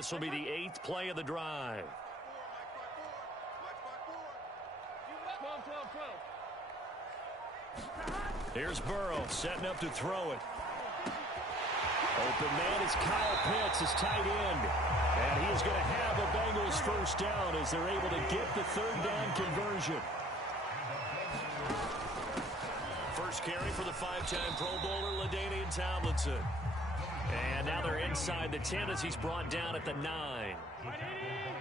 this will be the 8th play of the drive. Here's Burrow setting up to throw it. Open man is Kyle Pitts, his tight end. And he is going to have a Bengals first down as they're able to get the third down conversion. First carry for the 5-time Pro Bowler, LaDainian Tomlinson. And now they're inside the 10 as he's brought down at the 9.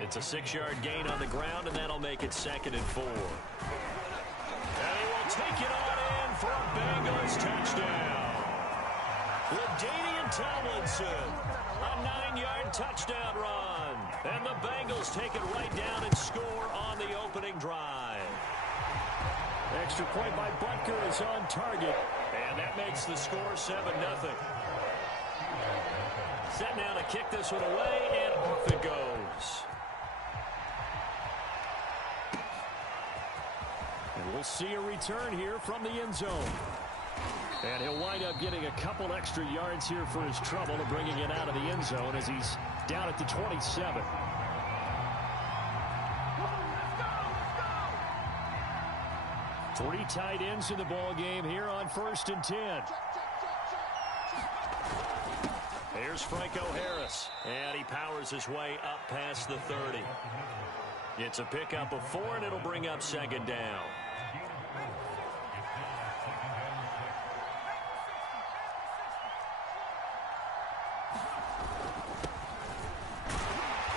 It's a 6-yard gain on the ground, and that'll make it 2nd and 4. And he will take it on in for a Bengals touchdown. LaDainian Tomlinson, a 9-yard touchdown run. And the Bengals take it right down and score on the opening drive. Extra point by Butker is on target, and that makes the score 7-0. Set now to kick this one away, and off it goes. And we'll see a return here from the end zone. And he'll wind up getting a couple extra yards here for his trouble and bringing it out of the end zone as he's down at the 27. Three tight ends in the ball game here on 1st and 10. Here's Franco Harris, and he powers his way up past the 30. It's a pickup of 4, and it'll bring up 2nd down.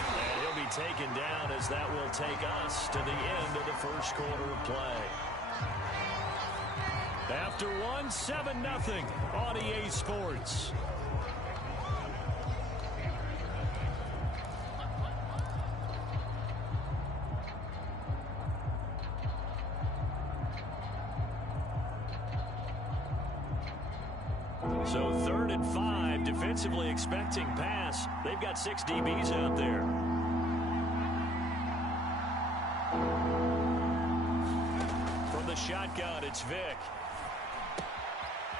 And he'll be taken down as that will take us to the end of the first quarter of play. After one, 7-0 on EA Sports. So 3rd and 5, defensively expecting pass. They've got 6 DBs out there. From the shotgun, it's Vick.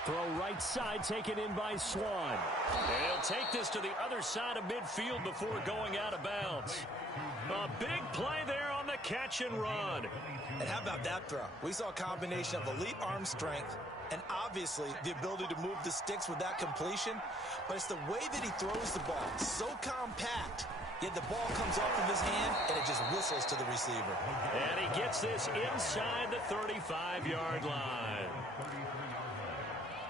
Throw right side, taken in by Swan. And he'll take this to the other side of midfield before going out of bounds. A big play there on the catch and run. And how about that throw? We saw a combination of elite arm strength and obviously the ability to move the sticks with that completion. But it's the way that he throws the ball. So compact. Yet the ball comes off of his hand and it just whistles to the receiver. And he gets this inside the 35-yard line.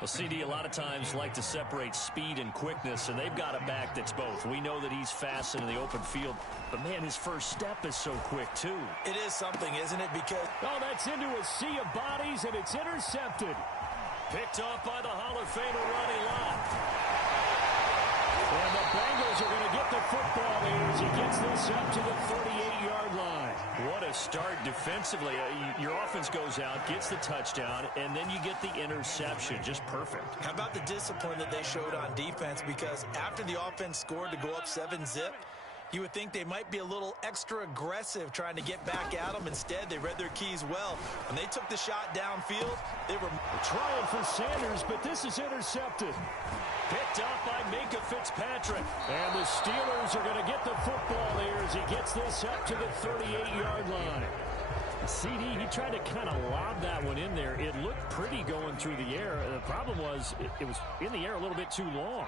Well, CD a lot of times like to separate speed and quickness, and they've got a back that's both. We know that he's fast in the open field, but, man, his first step is so quick, too. It is something, isn't it? Because that's into a sea of bodies, and it's intercepted. Picked off by the Hall of Famer Ronnie Lott. And the Bengals are going to get the football here as he gets this up to the 38-yard line. What a start defensively. Your offense goes out, gets the touchdown, and then you get the interception. Just perfect. How about the discipline that they showed on defense? Because after the offense scored to go up 7-0, you would think they might be a little extra aggressive trying to get back at them. Instead, they read their keys well. When they took the shot downfield, they were trying for Sanders, but this is intercepted. Picked off by Minka Fitzpatrick. And the Steelers are going to get the football here as he gets this up to the 38-yard line. CD, he tried to kind of lob that one in there. It looked pretty going through the air. The problem was it was in the air a little bit too long.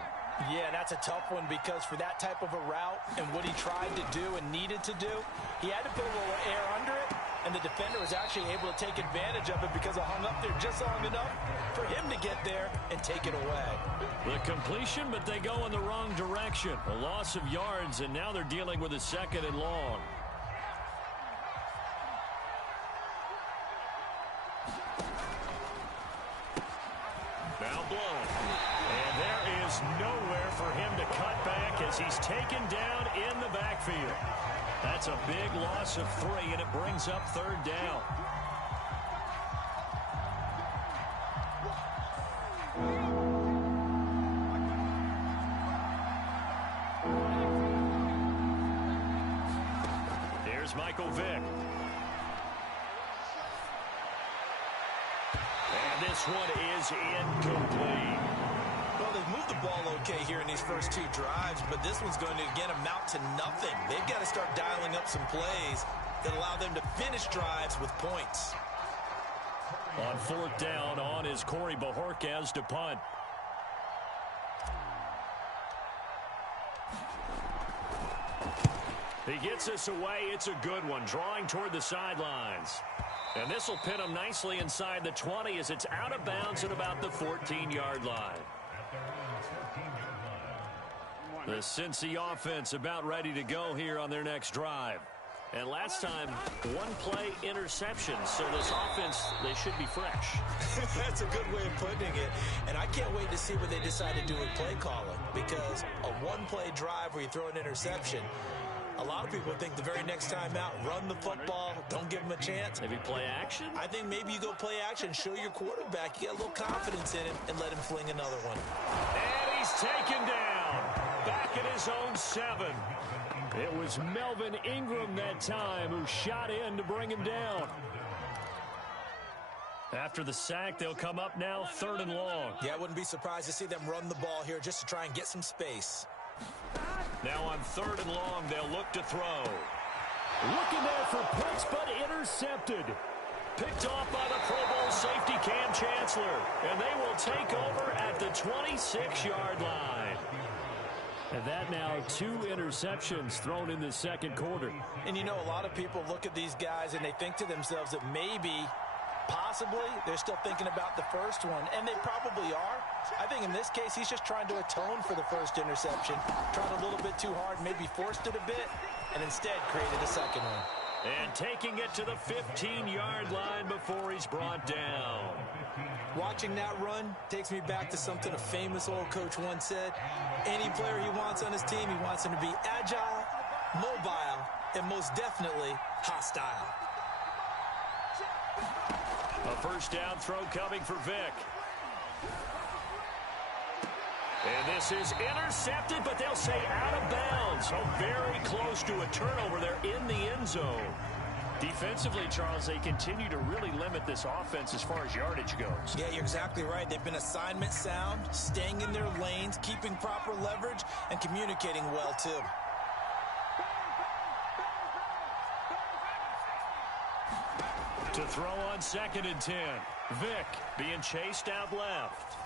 Yeah, that's a tough one because for that type of a route and what he tried to do and needed to do, he had to put a little air under it, and the defender was actually able to take advantage of it because it hung up there just long enough for him to get there and take it away. The completion, but they go in the wrong direction. A loss of yards, and now they're dealing with a 2nd and long. Now Blunt. And there is nowhere for him to cut back as he's taken down in the backfield. That's a big loss of 3, and it brings up 3rd down. Here's Michael Vick. And this one is incomplete. Well, they they've moved the ball okay here in these first two drives, but this one's going to, again, amount to nothing. They've got to start dialing up some plays that allow them to finish drives with points. On fourth down, on is Corey Bajorquez to punt. He gets us away. It's a good one, drawing toward the sidelines. And this will pin him nicely inside the 20 as it's out of bounds at about the 14-yard line. The Cincy offense about ready to go here on their next drive. And last time, one-play interception. So this offense, they should be fresh. That's a good way of putting it. And I can't wait to see what they decide to do with play calling. Because a one-play drive where you throw an interception, a lot of people think the very next time out, run the football, don't give them a chance. Maybe play action? I think maybe you go play action, show your quarterback you got a little confidence in him, and let him fling another one. And he's taken down. Back at his own 7. It was Melvin Ingram that time who shot in to bring him down. After the sack, they'll come up now 3rd and long. Yeah, I wouldn't be surprised to see them run the ball here just to try and get some space. Now on 3rd and long, they'll look to throw. Looking there for picks, but intercepted. Picked off by the Pro Bowl safety Cam Chancellor. And they will take over at the 26-yard line. And that now 2 interceptions thrown in the second quarter. And you know, a lot of people look at these guys and they think to themselves that maybe, possibly, they're still thinking about the first one. And they probably are. I think in this case, he's just trying to atone for the first interception. Tried a little bit too hard, maybe forced it a bit, and instead created a second one. And taking it to the 15-yard line before he's brought down. Watching that run takes me back to something a famous old coach once said. Any player he wants on his team, he wants him to be agile, mobile, and most definitely hostile. A first down throw coming for Vick. And this is intercepted, but they'll say out of bounds. So very close to a turnover there in the end zone. Defensively, Charles, they continue to really limit this offense as far as yardage goes. Yeah, you're exactly right. They've been assignment sound, staying in their lanes, keeping proper leverage, and communicating well, too. To throw on 2nd and 10. Vick being chased out left.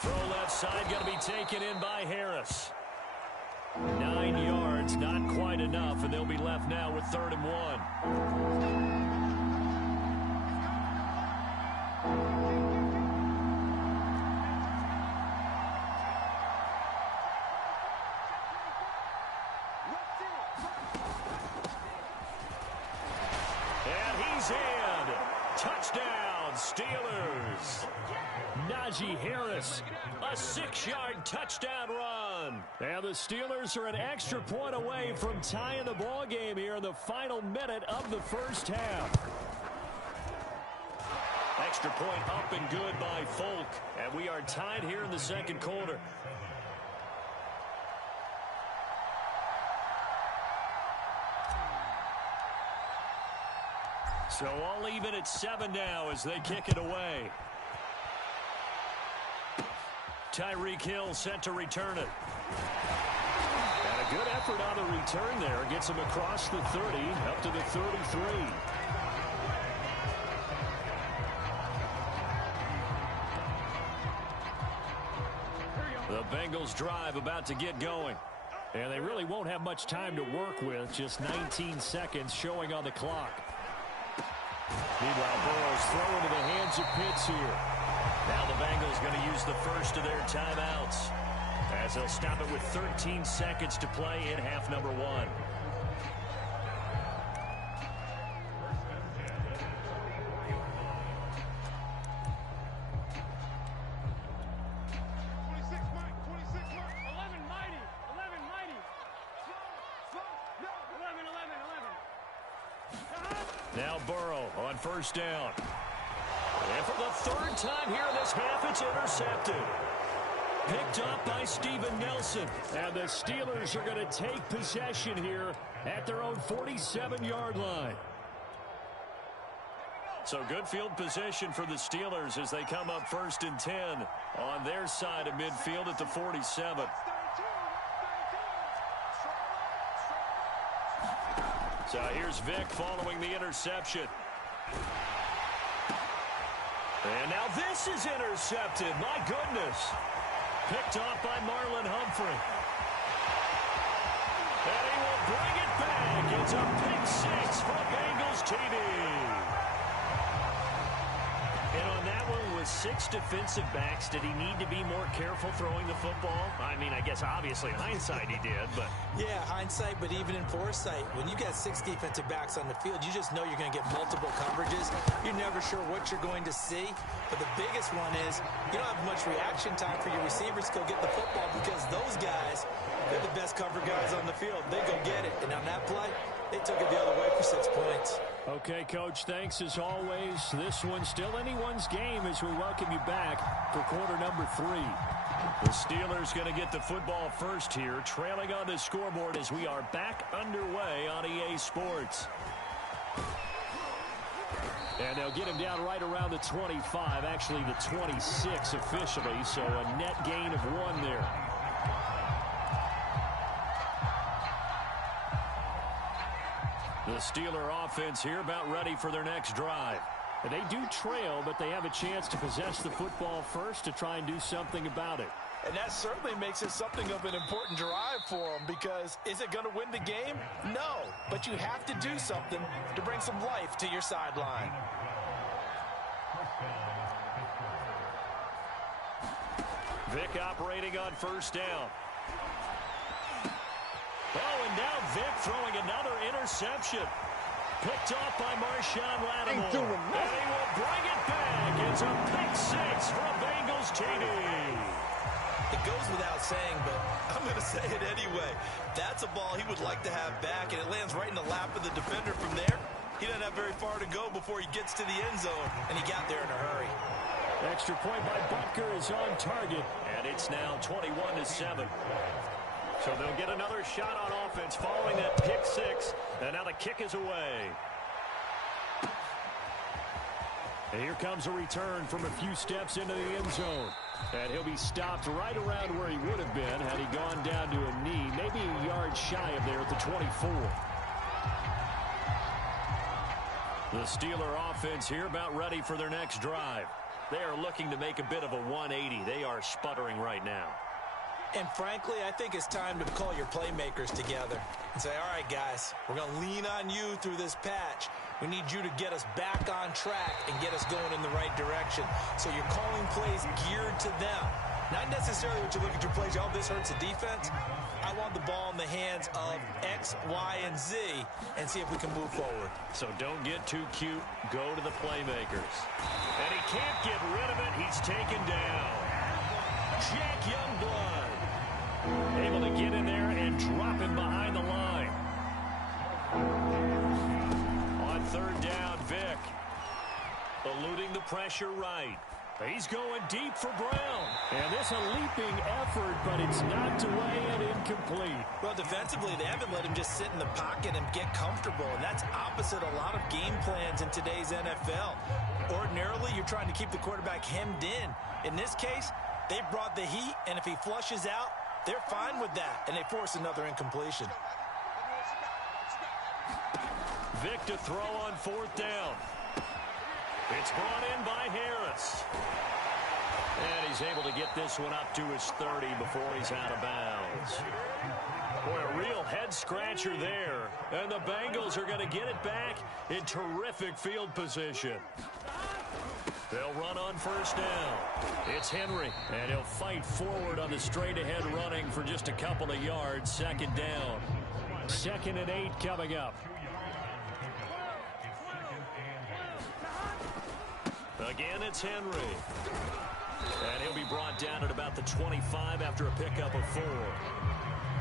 Throw left side, going to be taken in by Harris. 9 yards, not quite enough, and they'll be left now with 3rd and 1. And he's in. Touchdown, Steelers. Najee Harris, a 6-yard touchdown run. And the Steelers are an extra point away from tying the ball game here in the final minute of the first half. Extra point up and good by Folk. And we are tied here in the second quarter. So all even at 7 now as they kick it away. Tyreek Hill set to return it. And a good effort on the return there. Gets him across the 30, up to the 33. The Bengals drive about to get going. And they really won't have much time to work with. Just 19 seconds showing on the clock. Meanwhile, Burrow's throw into the hands of Pitts here. Now the Bengals going to use the first of their timeouts as they'll stop it with 13 seconds to play in half number 1. Now Burrow on first down. And for the 3rd time here in this half, it's intercepted. Picked up by Steven Nelson. And the Steelers are going to take possession here at their own 47-yard line. So good field position for the Steelers as they come up 1st and 10 on their side of midfield at the 47. So here's Vick following the interception. And now this is intercepted. My goodness. Picked off by Marlon Humphrey. And he will bring it back. It's a pick six for Bengals TD. And on that one, with 6 defensive backs, did he need to be more careful throwing the football? I mean, I guess obviously hindsight he did, but... Yeah, hindsight, but even in foresight, when you got 6 defensive backs on the field, you just know you're going to get multiple coverages. You're never sure what you're going to see. But the biggest one is you don't have much reaction time for your receivers to go get the football because those guys, they're the best cover guys on the field. They go get it. And on that play, they took it the other way for 6 points. Okay, Coach, thanks as always. This one's still anyone's game as we welcome you back for quarter number 3. The Steelers going to get the football first here, trailing on the scoreboard as we are back underway on EA Sports. And they'll get him down right around the 25, actually the 26 officially, so a net gain of 1 there. The Steeler offense here about ready for their next drive. And they do trail, but they have a chance to possess the football first to try and do something about it. And that certainly makes it something of an important drive for them because is it going to win the game? No, but you have to do something to bring some life to your sideline. Vick operating on 1st down. Oh, and now Vick throwing another interception. Picked off by Marshawn Lattimore. And he will bring it back. It's a pick six for Bengals TD. It goes without saying, but I'm going to say it anyway. That's a ball he would like to have back, and it lands right in the lap of the defender from there. He doesn't have very far to go before he gets to the end zone, and he got there in a hurry. Extra point by Butker is on target, and it's now 21-7. So they'll get another shot on offense following that pick six, and now the kick is away. And here comes a return from a few steps into the end zone. And he'll be stopped right around where he would have been had he gone down to a knee, maybe a yard shy of there at the 24. The Steeler offense here about ready for their next drive. They are looking to make a bit of a 180. They are sputtering right now. And frankly, I think it's time to call your playmakers together and say, all right, guys, we're going to lean on you through this patch. We need you to get us back on track and get us going in the right direction. So you're calling plays geared to them. Not necessarily what you look at your plays, oh, this hurts the defense. I want the ball in the hands of X, Y, and Z and see if we can move forward. So don't get too cute. Go to the playmakers. And he can't get rid of it. He's taken down. Jack Youngblood able to get in there and drop him behind the line. On 3rd down, Vick eluding the pressure right. He's going deep for Brown. And this a leaping effort, but it's knocked away and incomplete. Well, defensively, they haven't let him just sit in the pocket and get comfortable, and that's opposite a lot of game plans in today's NFL. Ordinarily, you're trying to keep the quarterback hemmed in. In this case, they brought the heat, and if he flushes out, they're fine with that, and they force another incompletion. Vick to throw on 4th down. It's brought in by Harris. And he's able to get this one up to his 30 before he's out of bounds. Boy, a real head-scratcher there. And the Bengals are going to get it back in terrific field position. They'll run on 1st down. It's Henry, and he'll fight forward on the straight-ahead running for just a couple of yards. 2nd down. 2nd and 8 coming up. Again, it's Henry. And he'll be brought down at about the 25 after a pickup of 4.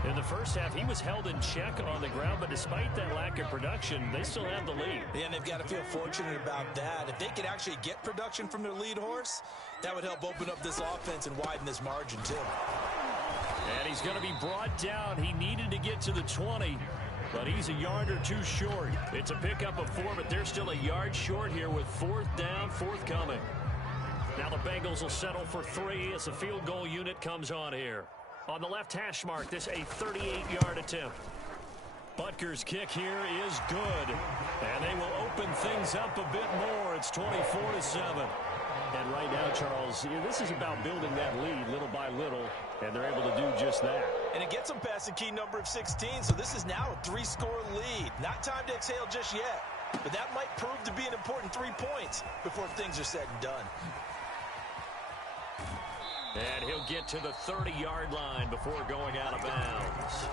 In the first half, he was held in check on the ground, but despite that lack of production, they still have the lead. Yeah, and they've got to feel fortunate about that. If they could actually get production from their lead horse, that would help open up this offense and widen this margin, too. And he's going to be brought down. He needed to get to the 20. but he's a yard or two short. It's a pickup of 4, but they're still a yard short here with 4th down, forthcoming. Now the Bengals will settle for 3 as the field goal unit comes on here. On the left hash mark, this a 38-yard attempt. Butker's kick here is good, and they will open things up a bit more. It's 24-7. And right now, Charles, this is about building that lead little by little, and they're able to do just that. And it gets them past the key number of 16, so this is now a 3-score lead. Not time to exhale just yet, but that might prove to be an important 3 points before things are said and done. And he'll get to the 30-yard line before going out of bounds.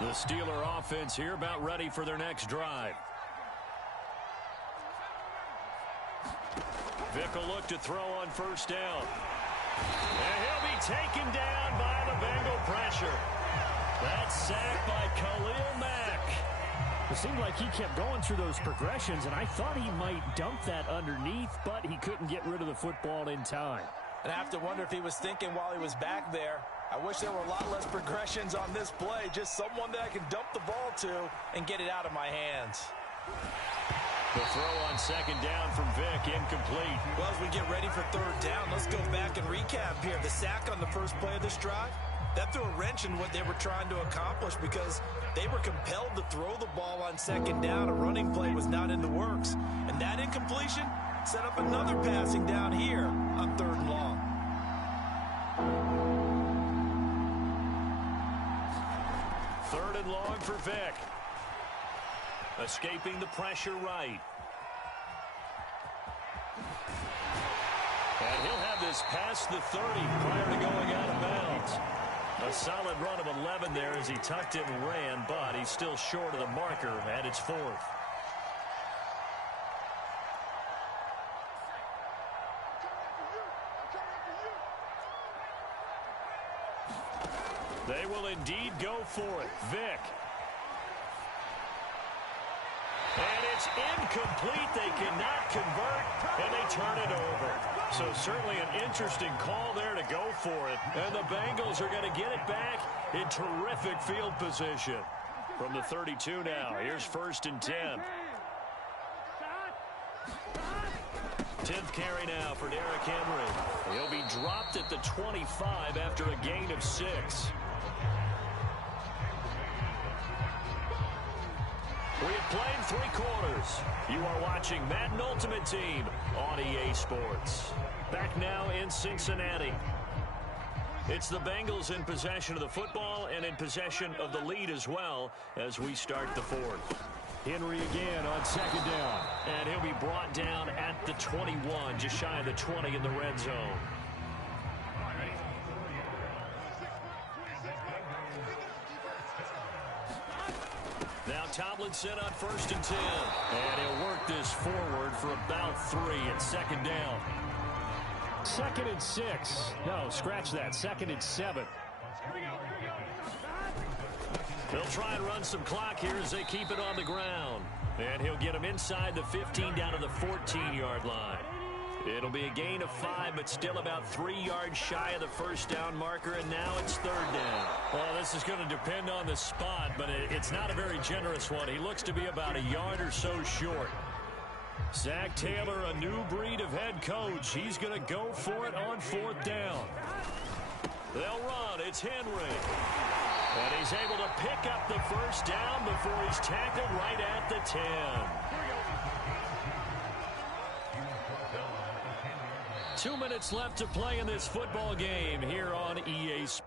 The Steeler offense here about ready for their next drive. Vick will look to throw on 1st down. And he'll be taken down by the Bengal pressure. That's sacked by Khalil Mack. It seemed like he kept going through those progressions, and I thought he might dump that underneath, but he couldn't get rid of the football in time. And I have to wonder if he was thinking while he was back there, I wish there were a lot less progressions on this play, just someone that I can dump the ball to and get it out of my hands. The throw on 2nd down from Vick, incomplete. Well, as we get ready for 3rd down, let's go back and recap here. The sack on the first play of this drive, that threw a wrench in what they were trying to accomplish because they were compelled to throw the ball on 2nd down. A running play was not in the works. And that incompletion set up another passing down here on 3rd and long. Third and long for Vick. Escaping the pressure right. And he'll have this past the 30 prior to going out of bounds. A solid run of 11 there as he tucked it and ran, but he's still short of the marker, and it's 4th. They will indeed go for it. Vick. And it's incomplete. They cannot convert, and they turn it over. So certainly an interesting call there to go for it. And the Bengals are going to get it back in terrific field position. From the 32 now, here's 1st and 10. 10th carry now for Derrick Henry. He'll be dropped at the 25 after a gain of 6. We have played 3 quarters. You are watching Madden Ultimate Team on EA Sports. Back now in Cincinnati. It's the Bengals in possession of the football and in possession of the lead as well as we start the 4th. Henry again on 2nd down. And he'll be brought down at the 21, just shy of the 20 in the red zone. Now Tomlinson on 1st and 10. And he'll work this forward for about 3 at 2nd down. 2nd and 6. No, scratch that. 2nd and 7. They'll try and run some clock here as they keep it on the ground. And he'll get him inside the 15 down to the 14-yard line. It'll be a gain of 5, but still about 3 yards shy of the 1st down marker, and now it's 3rd down. Well, this is going to depend on the spot, but it's not a very generous one. He looks to be about a yard or so short. Zach Taylor, a new breed of head coach. He's going to go for it on 4th down. They'll run. It's Henry. And he's able to pick up the 1st down before he's tackled right at the 10. 2 minutes left to play in this football game here on EA Sports.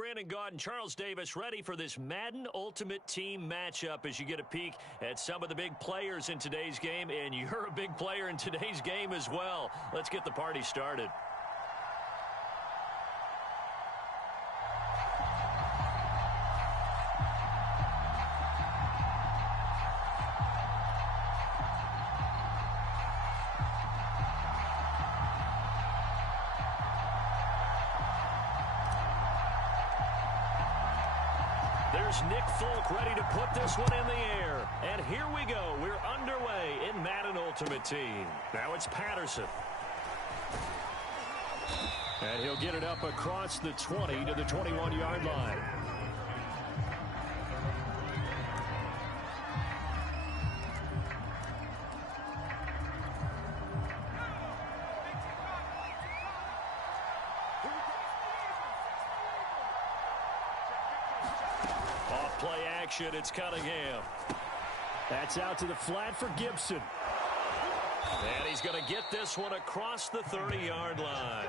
Brandon Gaudin, Charles Davis, ready for this Madden Ultimate Team matchup as you get a peek at some of the big players in today's game, and you're a big player in today's game as well. Let's get the party started. There's Nick Folk ready to put this one in the air. And here we go. We're underway in Madden Ultimate Team. Now it's Patterson. And he'll get it up across the 20 to the 21-yard line. Play action, it's Cunningham. That's out to the flat for Gibson. And he's going to get this one across the 30-yard line.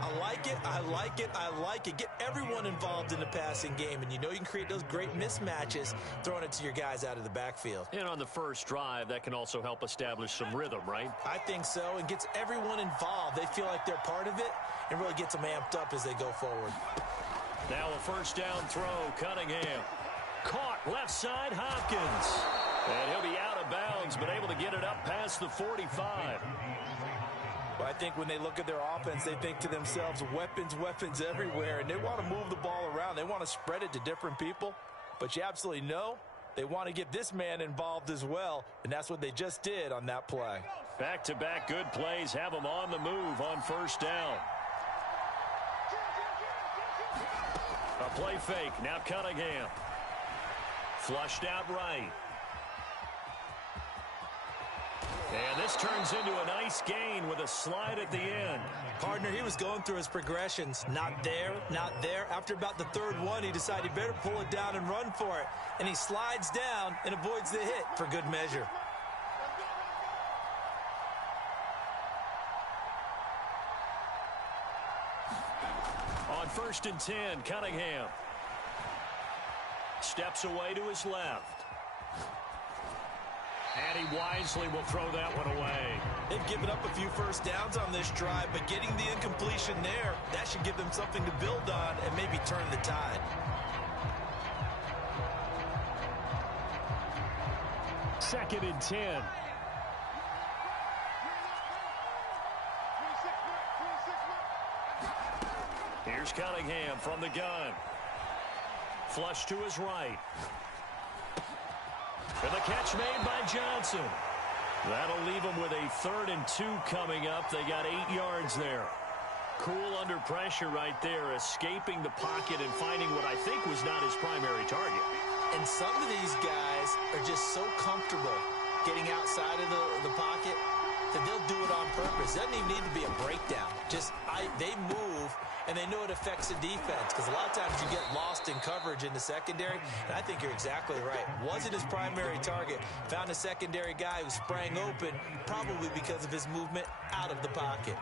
I like it, I like it, I like it. Get everyone involved in the passing game, and you know you can create those great mismatches throwing it to your guys out of the backfield. And on the first drive, that can also help establish some rhythm, right? I think so, and gets everyone involved. They feel like they're part of it, and really gets them amped up as they go forward. Now a first down throw, Cunningham. Caught left side, Hopkins. And he'll be out of bounds, but able to get it up past the 45. Well, I think when they look at their offense, they think to themselves, weapons, weapons everywhere, and they want to move the ball around. They want to spread it to different people, but you absolutely know they want to get this man involved as well, and that's what they just did on that play. Back-to-back good plays have them on the move on first down. A play fake, now Cunningham. Flushed out right. And this turns into a nice gain with a slide at the end. Partner, he was going through his progressions. Not there, not there. After about the third one, he decided he better pull it down and run for it. And he slides down and avoids the hit for good measure. On 1st and 10, Cunningham steps away to his left. And he wisely will throw that one away. They've given up a few first downs on this drive, but getting the incompletion there, that should give them something to build on and maybe turn the tide. Second and 10. Here's Cunningham from the gun. Flush to his right. And the catch made by Johnson. That'll leave him with a 3rd and 2 coming up. They got 8 yards there. Cool under pressure right there, escaping the pocket and finding what I think was not his primary target. And some of these guys are just so comfortable getting outside of the pocket that they'll do it on purpose. It doesn't even need to be a breakdown. They move, and they know it affects the defense, because a lot of times you get lost in coverage in the secondary, and I think you're exactly right. Wasn't his primary target. Found a secondary guy who sprang open, probably because of his movement out of the pocket.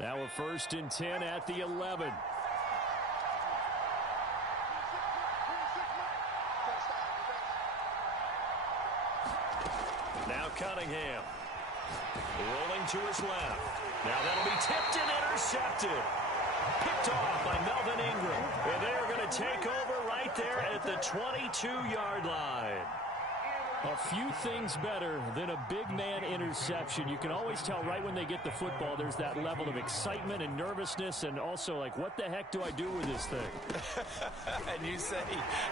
Now a 1st and 10 at the 11. Now Cunningham. Rolling to his left. Now that'll be tipped and intercepted. Picked off by Melvin Ingram. And they are going to take over right there at the 22-yard line. A few things better than a big man interception. You can always tell right when they get the football, there's that level of excitement and nervousness, and also like, what the heck do I do with this thing? And you say,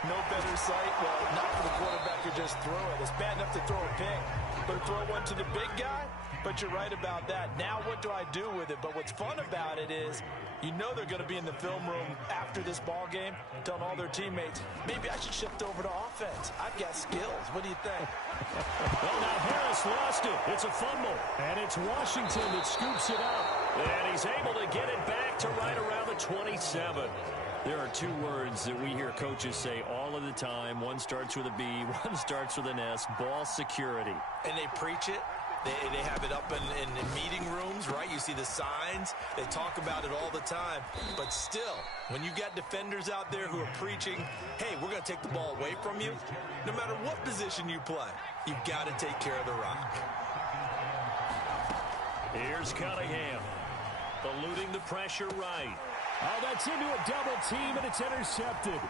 no better sight? Well, not for the quarterback to just throw it. It's bad enough to throw a pick, but to throw one to the big guy? But you're right about that. Now what do I do with it? But what's fun about it is, you know they're going to be in the film room after this ball game, telling all their teammates, maybe I should shift over to offense. I've got skills. What do you think? Well, now Harris lost it. It's a fumble. And it's Washington that scoops it up. And he's able to get it back to right around the 27. There are 2 words that we hear coaches say all of the time. One starts with a B, one starts with an S. Ball security. And they preach it. They have it up in meeting rooms, right? You see the signs. They talk about it all the time. But still, when you got defenders out there who are preaching, hey, we're going to take the ball away from you, no matter what position you play, you've got to take care of the rock. Here's Cunningham, eluding the pressure right. Oh, that's into a double team, and it's intercepted.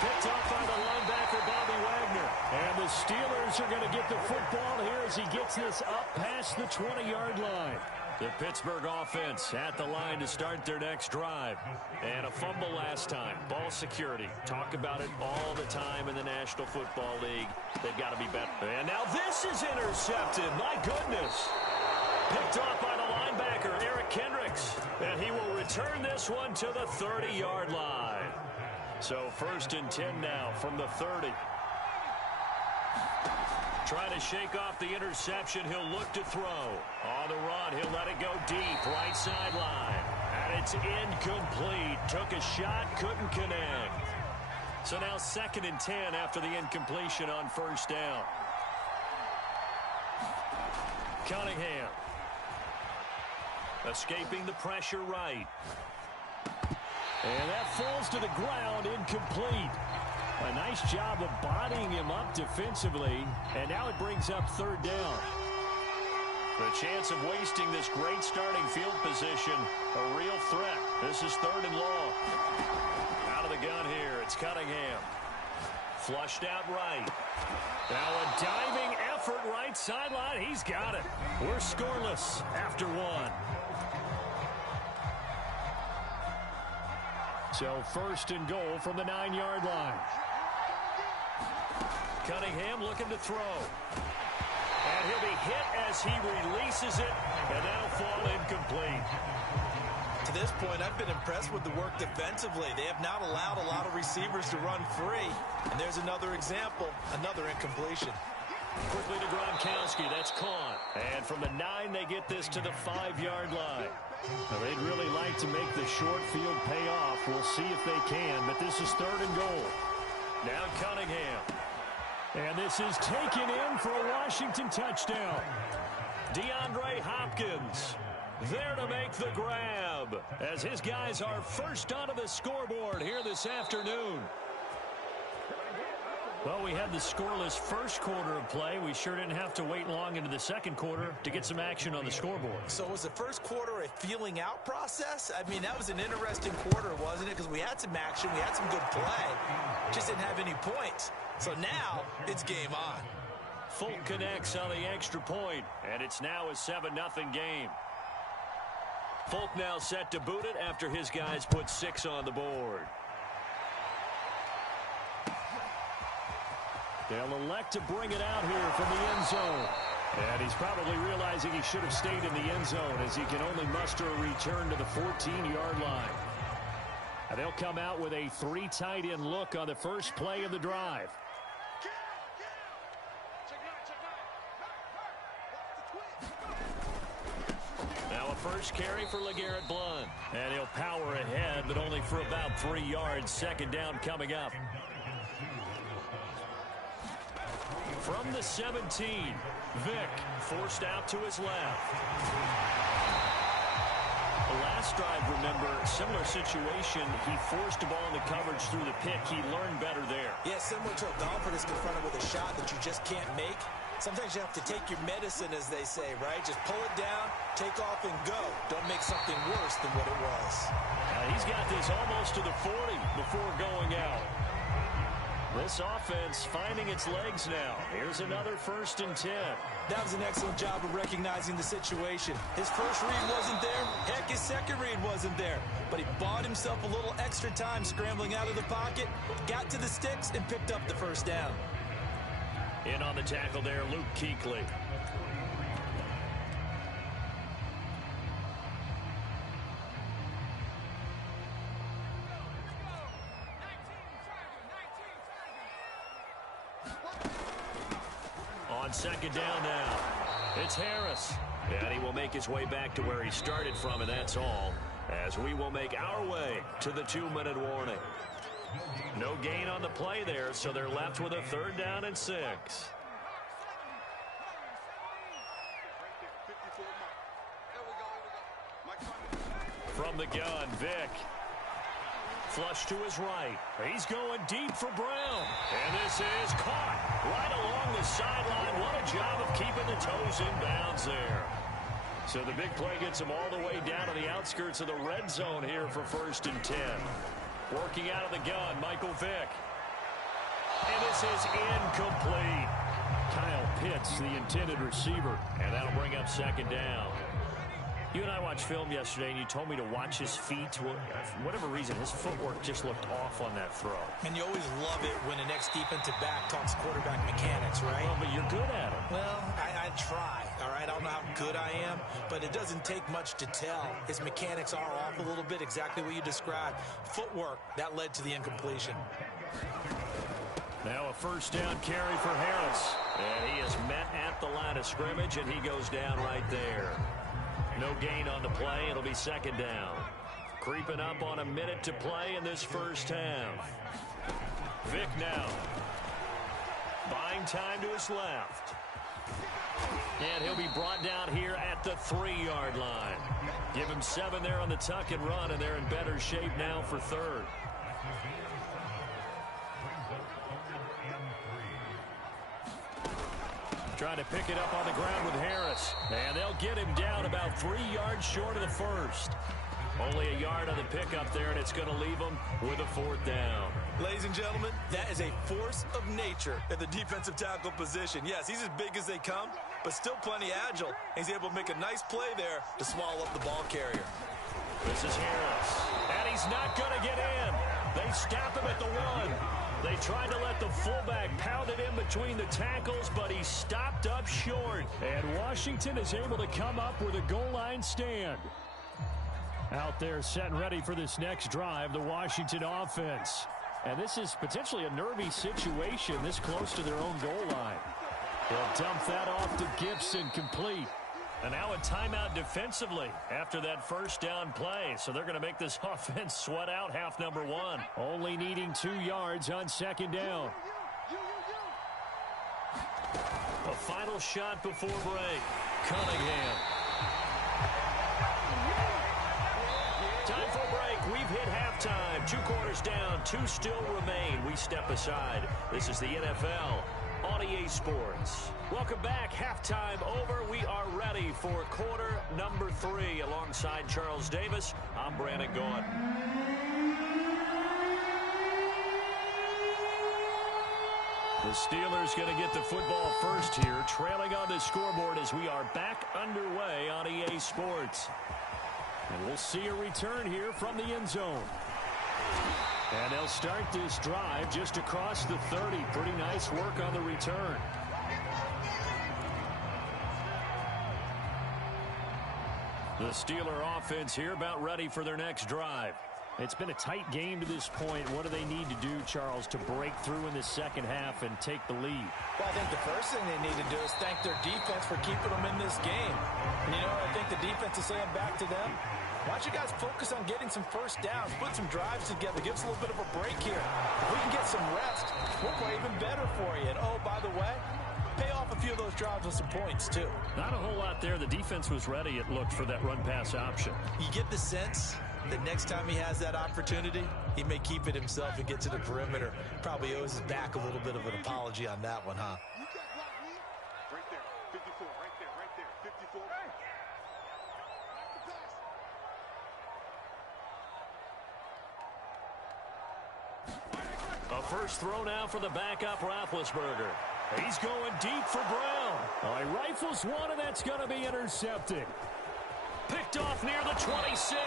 Picked off by the linebacker, Bobby Wagner. And the Steelers are going to get the football here as he gets this up past the 20-yard line. The Pittsburgh offense at the line to start their next drive. And a fumble last time. Ball security. Talk about it all the time in the National Football League. They've got to be better. And now this is intercepted. My goodness. Picked off by the linebacker, Eric Kendricks. And he will return this one to the 30-yard line. So 1st and 10 now from the 30. Trying to shake off the interception. He'll look to throw. On the run, he'll let it go deep. Right sideline. And it's incomplete. Took a shot, couldn't connect. So now 2nd and 10 after the incompletion on 1st down. Cunningham. Escaping the pressure right. And that falls to the ground, incomplete. A nice job of bodying him up defensively, and now it brings up 3rd down. The chance of wasting this great starting field position, a real threat. This is 3rd and long. Out of the gun here, it's Cunningham. Flushed out right. Now a diving effort right sideline. He's got it. We're scoreless after 1. So 1st and goal from the 9-yard line. Cunningham looking to throw. And he'll be hit as he releases it, and that'll fall incomplete. To this point, I've been impressed with the work defensively. They have not allowed a lot of receivers to run free. And there's another example, another incompletion. Quickly to Gronkowski, that's caught. And from the 9, they get this to the 5-yard line. Now, they'd really like to make the short field pay off. We'll see if they can, but this is 3rd and goal. Now Cunningham. And this is taken in for a Washington touchdown. DeAndre Hopkins there to make the grab as his guys are first onto the scoreboard here this afternoon. Well, we had the scoreless first quarter of play. We sure didn't have to wait long into the 2nd quarter to get some action on the scoreboard. So was the first quarter a feeling out process? I mean, that was an interesting quarter, wasn't it? Because we had some action, we had some good play, just didn't have any points. So now it's game on. Folk connects on the extra point, and it's now a 7-0 game. Folk now set to boot it after his guys put 6 on the board. They'll elect to bring it out here from the end zone. And he's probably realizing he should have stayed in the end zone as he can only muster a return to the 14-yard line. And they'll come out with a 3 tight end look on the first play of the drive. Now a first carry for LeGarrette Blount. And he'll power ahead, but only for about 3 yards. 2nd down coming up. From the 17, Vick forced out to his left. The last drive, remember, similar situation. He forced the ball into coverage through the pick. He learned better there. Yeah, similar to a golfer that's confronted with a shot that you just can't make. Sometimes you have to take your medicine, as they say, right? Just pull it down, take off, and go. Don't make something worse than what it was. Now he's got this almost to the 40 before going out. This offense finding its legs now. Here's another 1st and 10. That was an excellent job of recognizing the situation. His first read wasn't there. Heck, his second read wasn't there. But he bought himself a little extra time scrambling out of the pocket, got to the sticks, and picked up the 1st down. In on the tackle there, Luke Kuechly. On 2nd down now, it's Harris. And he will make his way back to where he started from, and that's all. As we will make our way to the 2-minute warning. No gain on the play there, so they're left with a 3rd down and 6. From the gun, Vick. Flush to his right. He's going deep for Brown. And this is caught right along the sideline. What a job of keeping the toes in bounds there. So the big play gets him all the way down to the outskirts of the red zone here for 1st and 10. Working out of the gun, Michael Vick. And this is incomplete. Kyle Pitts, the intended receiver. And that'll bring up 2nd down. You and I watched film yesterday, and you told me to watch his feet. For whatever reason, his footwork just looked off on that throw. And you always love it when the next defensive back talks quarterback mechanics, right? Well, but you're good at it. Well, I try, all right? I don't know how good I am, but it doesn't take much to tell. His mechanics are off a little bit, exactly what you described. Footwork, that led to the incompletion. Now a 1st down carry for Harris. And he is met at the line of scrimmage, and he goes down right there. No gain on the play. It'll be 2nd down. Creeping up on a minute to play in this 1st half. Vick now. Buying time to his left. And he'll be brought down here at the 3-yard line. Give him 7 there on the tuck and run, and they're in better shape now for 3rd. Trying to pick it up on the ground with Harris. And they'll get him down about 3 yards short of the 1st. Only a yard on the pickup there, and it's going to leave him with a 4th down. Ladies and gentlemen, that is a force of nature at the defensive tackle position. Yes, he's as big as they come, but still plenty agile. He's able to make a nice play there to swallow up the ball carrier. This is Harris. And he's not going to get in. They stop him at the 1. They tried to let the fullback pound it in between the tackles, but he stopped up short. And Washington is able to come up with a goal line stand. Out there set and ready for this next drive, the Washington offense. And this is potentially a nervy situation this close to their own goal line. They'll dump that off to Gibson, complete. And now a timeout defensively after that 1st down play. So they're going to make this offense sweat out half number 1. Only needing 2 yards on 2nd down. A final shot before break. Cunningham. Time for a break. We've hit halftime. 2 quarters down. 2 still remain. We step aside. This is the NFL on EA Sports. Welcome back. Halftime over. We are ready for quarter number 3. Alongside Charles Davis, I'm Brandon Gaudin. The Steelers going to get the football first here, trailing on the scoreboard as we are back underway on EA Sports. And we'll see a return here from the end zone. And they'll start this drive just across the 30. Pretty nice work on the return. The Steeler offense here about ready for their next drive. It's been a tight game to this point. What do they need to do, Charles, to break through in the 2nd half and take the lead? Well, I think the first thing they need to do is thank their defense for keeping them in this game. And, you know, I think the defense is saying back to them, why don't you guys focus on getting some 1st downs, put some drives together, give us a little bit of a break here. If we can get some rest, we'll play even better for you. And, oh, by the way, pay off a few of those drives with some points, too. Not a whole lot there. The defense was ready, it looked, for that run-pass option. You get the sense that next time he has that opportunity, he may keep it himself and get to the perimeter. Probably owes his back a little bit of an apology on that one, huh? Right there, 54, right there, 54. A first throw now for the backup Roethlisberger. He's going deep for Brown. Well, he rifles one, and that's going to be intercepted. Picked off near the 26.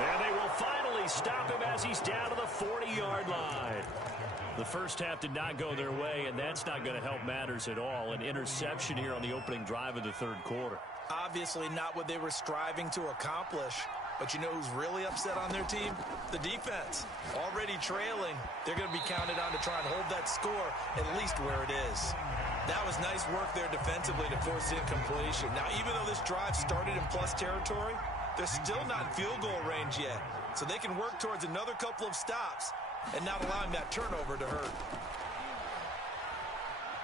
And they will finally stop him as he's down to the 40-yard line. The first half did not go their way, and that's not going to help matters at all. An interception here on the opening drive of the 3rd quarter. Obviously not what they were striving to accomplish. But you know who's really upset on their team? The defense. Already trailing. They're going to be counted on to try and hold that score at least where it is. That was nice work there defensively to force incompletion. Now, even though this drive started in plus territory, they're still not in field goal range yet. So they can work towards another couple of stops and not allowing that turnover to hurt.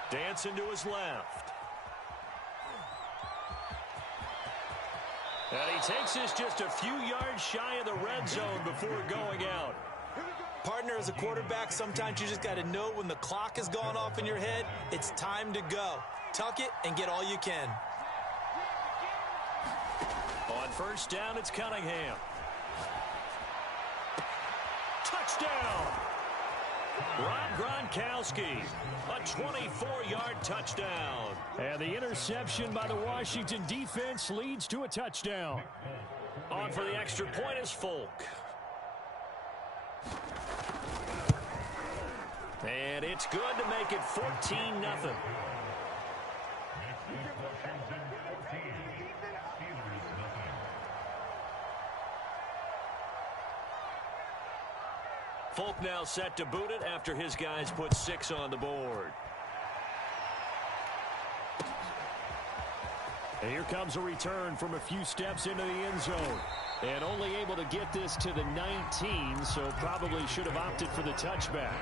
Dancing to his left. And he takes this just a few yards shy of the red zone before going out. Partner, as a quarterback, sometimes you just got to know when the clock has gone off in your head, it's time to go. Tuck it and get all you can. On first down, it's Cunningham. Touchdown! Rob Gronkowski, a 24-yard touchdown. And the interception by the Washington defense leads to a touchdown. On for the extra point is Folk. And it's good to make it 14-0. Folk now set to boot it after his guys put 6 on the board. And here comes a return from a few steps into the end zone. And only able to get this to the 19, so probably should have opted for the touchback.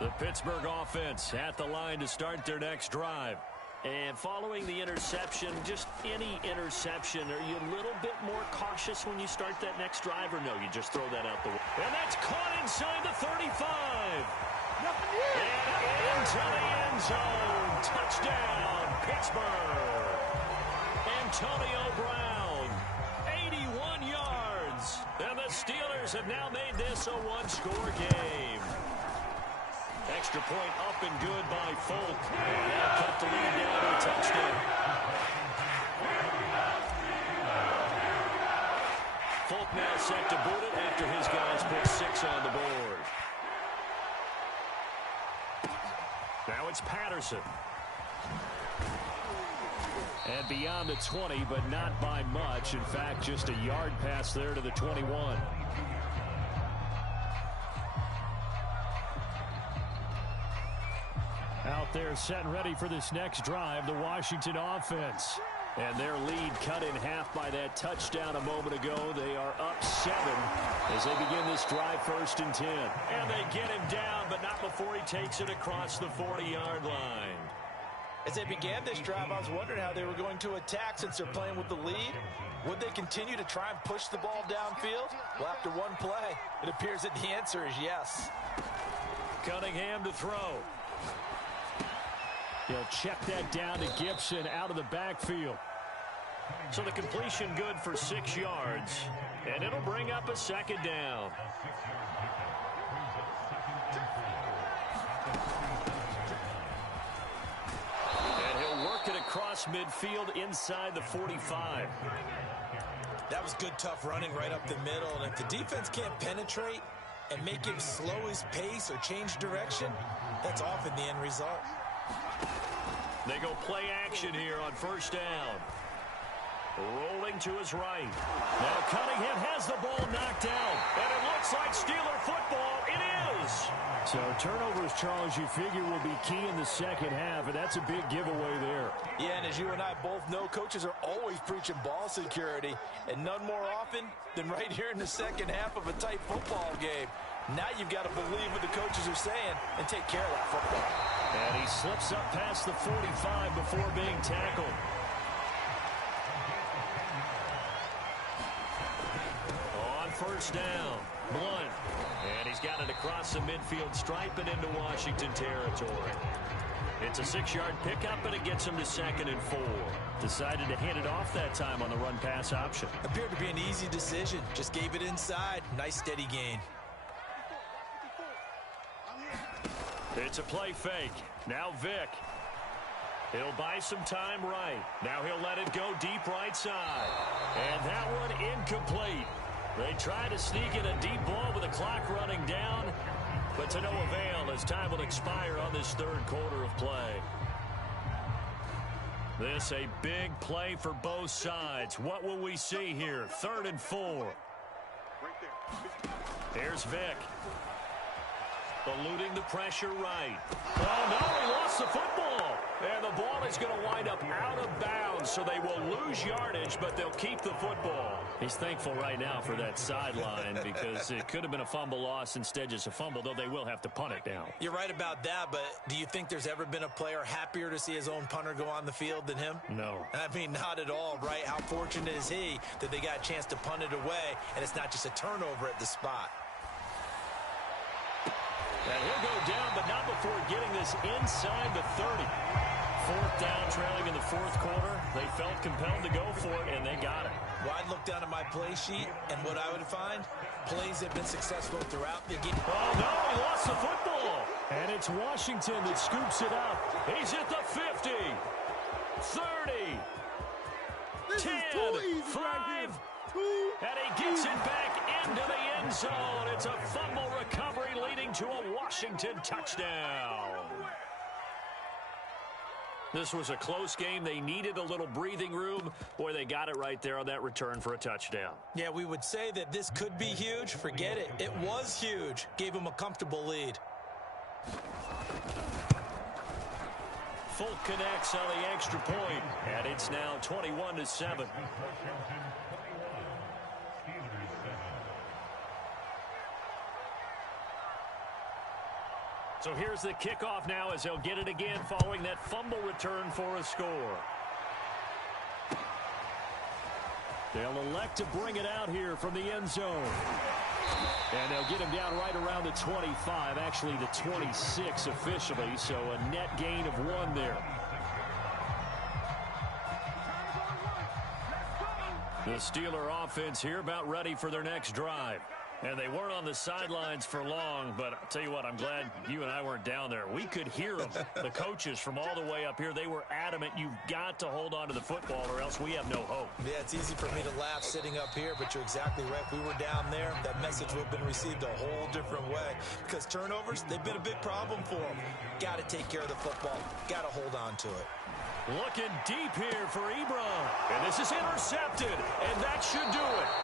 The Pittsburgh offense at the line to start their next drive. And following the interception, just any interception, are you a little bit more cautious when you start that next drive, or no, you just throw that out the way? And that's caught inside the 35. And into the end zone. Touchdown, Pittsburgh. Antonio Brown, 81 yards. And the Steelers have now made this a one-score game. Extra point up and good by Folk. They'll cut the lead down to a touchdown. Folk now set to boot it after his guys put 6 on the board. Now it's Patterson. And beyond the 20, but not by much. In fact, just a yard pass there to the 21. Out there set and ready for this next drive, the Washington offense. And their lead cut in half by that touchdown a moment ago. They are up 7 as they begin this drive 1st and 10. And they get him down, but not before he takes it across the 40-yard line. As they began this drive, I was wondering how they were going to attack since they're playing with the lead. Would they continue to try and push the ball downfield? Well, after one play, it appears that the answer is yes. Cunningham to throw. He'll check that down to Gibson out of the backfield. So the completion good for 6 yards, and it'll bring up a 2nd down. And he'll work it across midfield inside the 45. That was good, tough running right up the middle. And if the defense can't penetrate and make him slow his pace or change direction, that's often the end result. They go play action here on 1st down. Rolling to his right. Now Cunningham has the ball knocked down. And it looks like Steeler football. It is. So turnovers, Charles, you figure will be key in the 2nd half. And that's a big giveaway there. Yeah, and as you and I both know, coaches are always preaching ball security. And none more often than right here in the 2nd half of a tight football game. Now you've got to believe what the coaches are saying and take care of that football. And he slips up past the 45 before being tackled. On 1st down, Blunt. And he's got it across the midfield stripe and into Washington territory. It's a 6-yard pickup, and it gets him to 2nd and 4. Decided to hand it off that time on the run-pass option. Appeared to be an easy decision. Just gave it inside. Nice, steady gain. It's a play fake. Now Vick. He'll buy some time right. Now he'll let it go deep right side. And that one incomplete. They try to sneak in a deep ball with the clock running down, but to no avail as time will expire on this 3rd quarter of play. This a big play for both sides. What will we see here? 3rd and 4. Here's Vick. Eluding the pressure right. Oh, no, he lost the football. And the ball is going to wind up out of bounds, so they will lose yardage, but they'll keep the football. He's thankful right now for that sideline because it could have been a fumble loss, instead just a fumble, though they will have to punt it now. You're right about that, but do you think there's ever been a player happier to see his own punter go on the field than him? No. I mean, not at all, right? How fortunate is he that they got a chance to punt it away, and it's not just a turnover at the spot. And he'll go down, but not before getting this inside the 30. Fourth down, trailing in the fourth quarter. They felt compelled to go for it, and they got it. Well, I'd look down at my play sheet, and what I would find, plays have been successful throughout the game. Oh, no, he lost the football. And it's Washington that scoops it up. He's at the 50, 30, 10, 5, and he gets it back into the end zone. It's a fumble recovery leading to a Washington touchdown. This was a close game. They needed a little breathing room. Boy, they got it right there on that return for a touchdown. Yeah, we would say that this could be huge. Forget it. It was huge. Gave them a comfortable lead. Folk connects on the extra point, and it's now 21-7. So here's the kickoff now as they'll get it again following that fumble return for a score. They'll elect to bring it out here from the end zone. And they'll get him down right around the 25, actually the 26 officially, so a net gain of 1 there. The Steeler offense here about ready for their next drive. And they weren't on the sidelines for long, but I'll tell you what, I'm glad you and I weren't down there. We could hear them, the coaches from all the way up here. They were adamant, you've got to hold on to the football or else we have no hope. Yeah, it's easy for me to laugh sitting up here, but you're exactly right. If we were down there, that message would have been received a whole different way. Because turnovers, they've been a big problem for them. Got to take care of the football. Got to hold on to it. Looking deep here for Ebron. And this is intercepted, and that should do it.